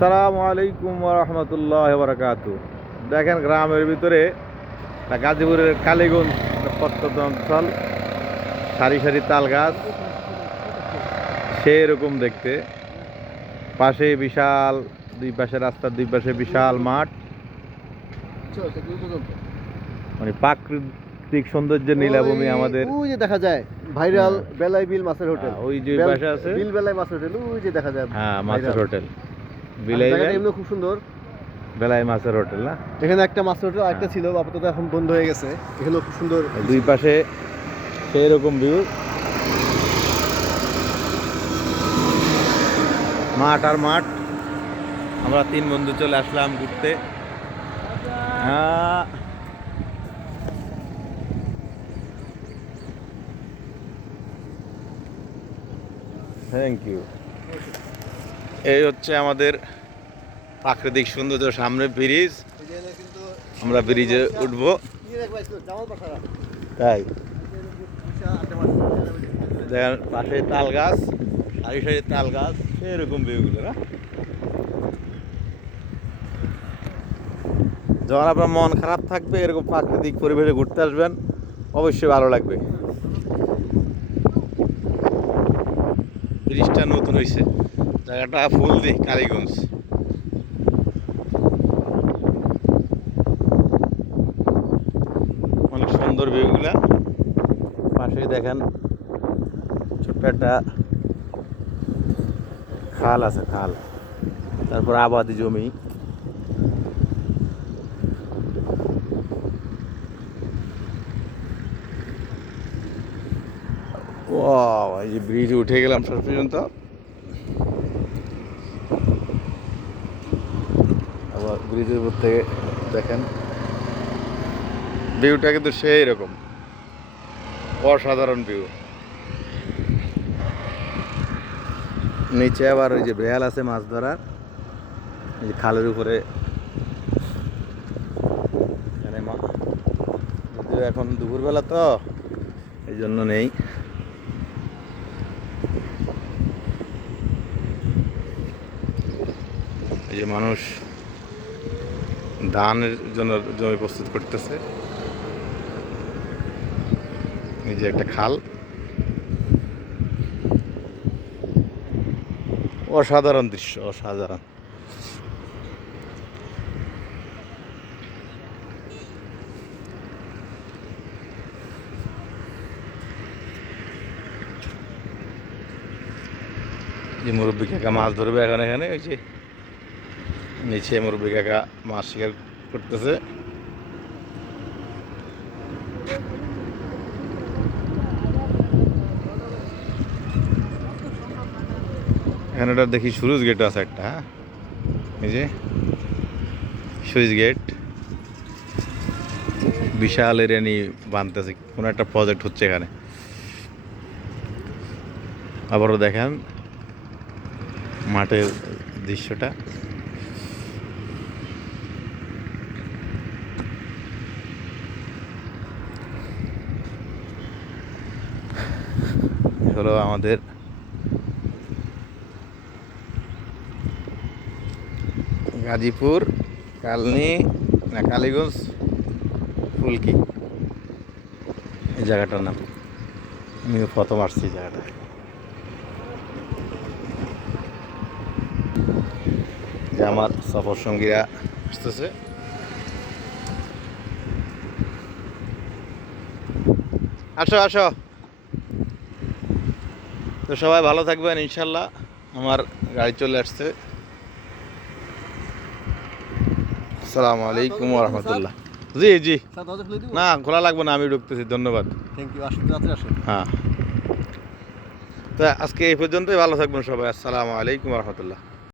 সালামু আলাইকুম রহমতুল্লাহ বারকাত দেখেন গ্রামের ভিতরে গাজীপুরের কালীগঞ্জ প্রত্যন্ত অঞ্চল সারি সারি তাল গাছ সেই রকম দেখতে। পাশে বিশাল দুই পাশে রাস্তার দুই পাশে বিশাল মাঠ। মানে প্রাকৃতিক সৌন্দর্যের নীলাভূমি আমাদের। ওই যে দেখা যায় ভাইরাল হ্যাঁ। বেলাই বিল মাছের হোটেল। হ্যাঁ, ওই যে পাশে আছে। বিল বেলাই মাছের হোটেল ওই যে দেখা যায় হ্যাঁ মাছের হোটেল। বিলাই এমনি খুব সুন্দর। বেলায় মাছের হোটেল না? এখানে একটা মাছের হোটেল আরেকটা হ্যাঁ। ছিল আপাতত এখন বন্ধ হয়ে গেছে। এখানে খুব সুন্দর দুই পাশে সেই রকম ভিউ মাঠ আর মাঠ। আমরা তিন বন্ধু চলে আসলাম ঘুরতে। হ্যাঁ। থ্যাংক ইউ এই হচ্ছে আমাদের প্রাকৃতিক সৌন্দর্য সামনে ব্রিজ। আমরা ব্রিজে উঠবো। তাই। পাশে তাল গাছ, সারি সারি তাল গাছ, সেরকম ভিউগুলো না? যখন আপনার মন খারাপ থাকবে, এরকম প্রাকৃতিক পরিবেশে ঘুরতে আসবেন, অবশ্যই ভালো লাগবে। ব্রিজটা নতুন হয়েছে জায়গাটা ফুল দি কালীগঞ্জ। অনেক সুন্দর ভিউগুলা। পাশেই দেখেন ছোট্ট একটা খাল আছে খাল। তারপর আবাদি জমি। Wow, এই যে ব্রিজে উঠে গেলাম শেষ পর্যন্ত। আবার ব্রিজের উপর থেকে দেখেন। ভিউটা কিন্তু সেই রকম। অসাধারণ ভিউ। নিচে আবার ওই যে বেহাল আছে মাছ ধরার। যে খালের উপরে। এখানে যদিও এখন দুপুরবেলা তো, এই জন্য নেই। এই যে মানুষ ধানের জন্য জমি প্রস্তুত করতেছে। এই যে একটা খাল। অসাধারণ দৃশ্য, অসাধারণ। যে মুরব্বী কাকা মাছ ধরবে এখন এখানে? ওই যে নিচে মুরব্বী কাকা মাছ শিকার করতেছে। দেখি সুরুজ গেট আছে একটা হ্যাঁ? এই যে সুইচ গেট। বিশাল এরিয়া নিয়ে বানতেছে, কোনো একটা প্রজেক্ট হচ্ছে এখানে। আবারও দেখেন মাঠের দৃশ্যটা। হলো আমাদের গাজীপুর, কালনি, না, কালীগঞ্জ, ফুলকি। এই জায়গাটার নাম। আমি প্রথম আসছি জায়গাটা যে আমার সফর সঙ্গীরা আসতেছে। আসো আসো। তো সবাই ভালো থাকবেন ইনশাল্লাহ। আমার গাড়ি চলে আসছে। আসসালামু আলাইকুম রহমতুল্লাহ জি জি। না খোলা লাগবে না আমি ঢুকতেছি ধন্যবাদ। থ্যাংক ইউ আসুন আসুন। হ্যাঁ। তো আজকে এই পর্যন্তই ভালো থাকবেন সবাই। আসসালামু আলাইকুম রহমতুল্লাহ